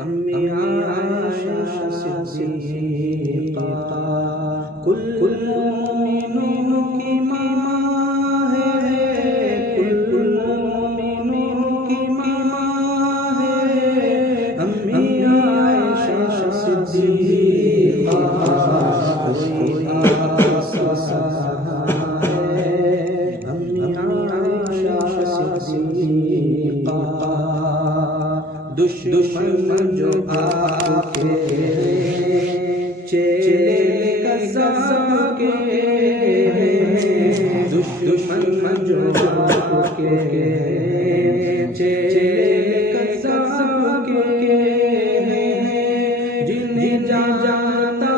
امی عائشہ صدیقہ کل مومنوں کی ماں ہے، کل مومنوں کی ماں ہے امی عائشہ صدیقہ، کوئی دشمن جو آپ کے چیلے قضا کے، دشمن جو آپ کے چیلے قضا کے، جنہیں جانتا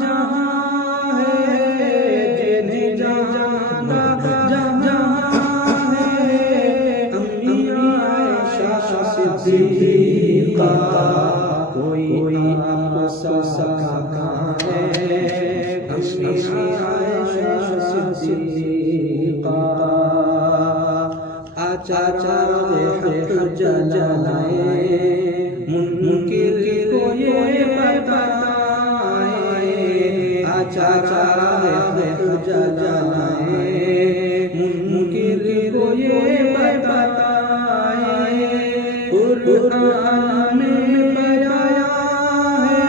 جہاں ہے، جنہیں جانتا جہاں ہے امی عائشہ صدیقہ، کوئی آپ سا سکھا ہے امی عائشہ صدیقہ، آچار حق جلائے منکر کو یہ بتائے، آچار حق جلائے منکر کو یہ بتائے، قرآن میں بیان ہے،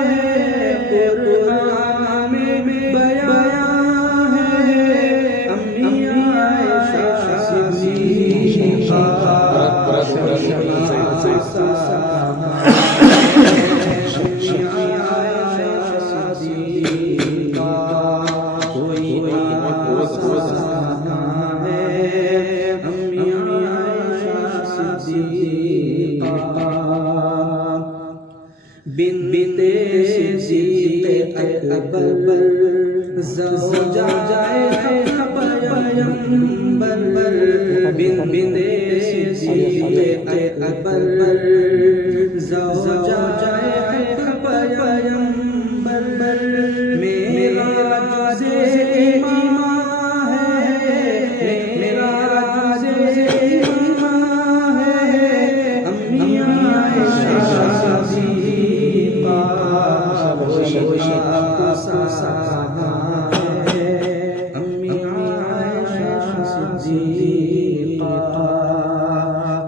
قرآن میں بیان ہے امی عائشہ صدیقہ، بنتے صدیق اکبر زوجائے پیغمبر، بنتے صدیق اکبر زوجائے پیغمبر، میرا جز ایمان ہے، میرا جز ایمان ہے امی عائشہ صدیقہ، کوئی آپ سا ہے امی عائشہ صدیقہ،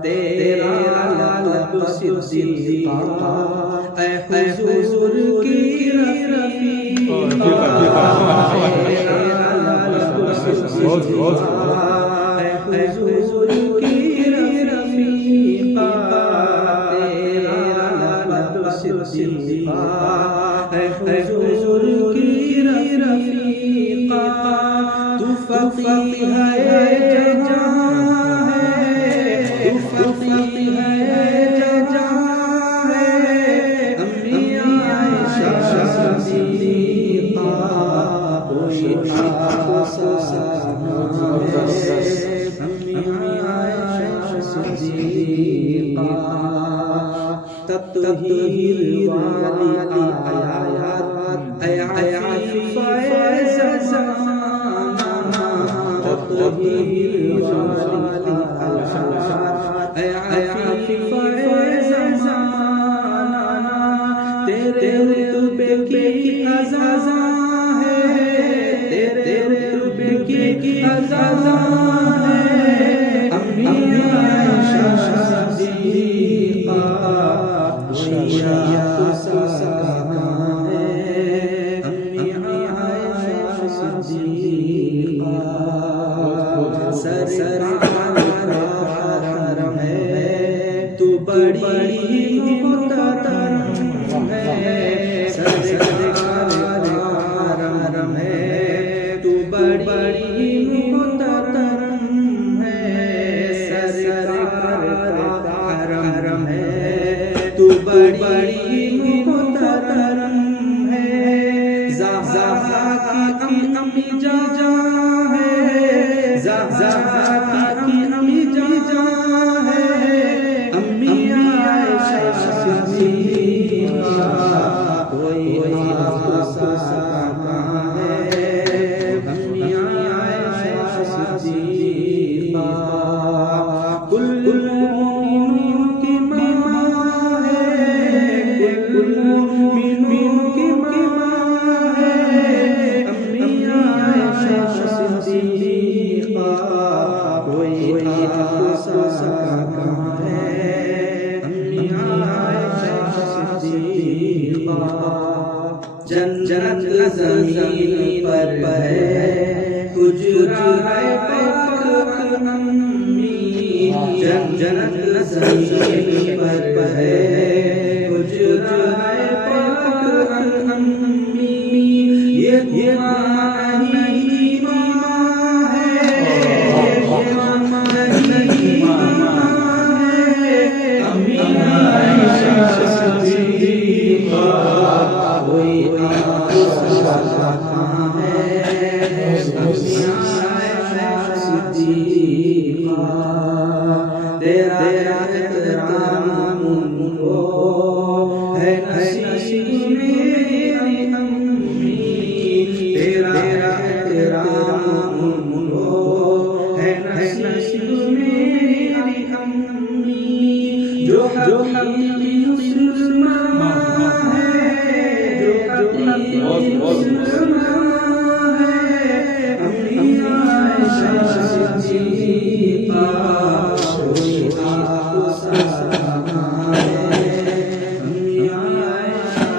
تیرا لقب صدیقہ اے حضور کی رفیقہ، تیرا لقب صدیقہ اے حضور کی رفیقہ، تیرا لقب صدیقہ اے حضور کی رفیقہ، تو فقیہ ہے جہاں ہے، تو فقیہ ہے جہاں ہے امی عائشہ صدیقہ، کوئی آپ سا ہے امی عائشہ صدیقہ، تطہیر والی آیات اے عفیفہ زمانہ، تطہیر والی آیات اے عفیفہ زمانہ، تیرے رتبے کی ازاں ہے، تیرے رتبے کی ازاں ہے امی عائشہ صدیقہ، کوئی آپ سا ہے امی عائشہ صدیقہ، سرکار حرم ہے تو بڑی محترم ہے، سرکار حرم ہے تو بڑی محترم ہے، سرکار حرم ہے تو بڑی محترم ہے، زہرا کی امی جان ہے، زہرا کی امی جان ہے امی عائشہ صدیقہ، کوئی آپ سا ہے امی عائشہ صدیقہ، کل جنت زمین پر ہے حجرہ ہے پاک امی، جنت زمین پر ہے حجرہ ہے پاک امی، یہ ماں نہیں ماں ہے، یہ ماں نہیں ماں ہے، امی عائشہ صدیقہ کوئی تیرا احترام کو ہے نصیب میری امی، تیرا احترام کو ہے نصیب میری امی، جو حقیقی مسلمان ہے، جو حقیقی مسلمان ہے، امی عائشہ صدیقہ کوئی آپ کو سلام ہے، امی عائشہ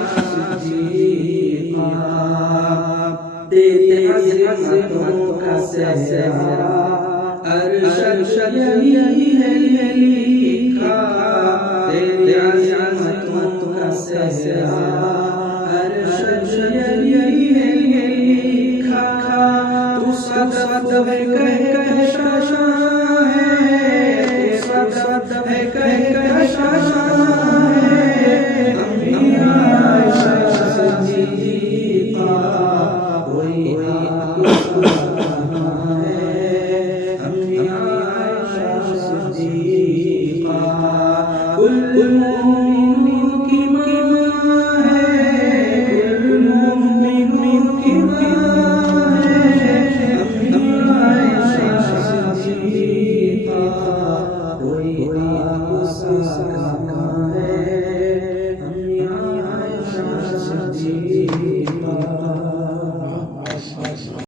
صدیقہ تیری عظمتوں کا سہرا عرش یہی ہے لکھا، تیری عظمتوں کا سہرا عرش یہی ہے لکھا، تو صدف کہے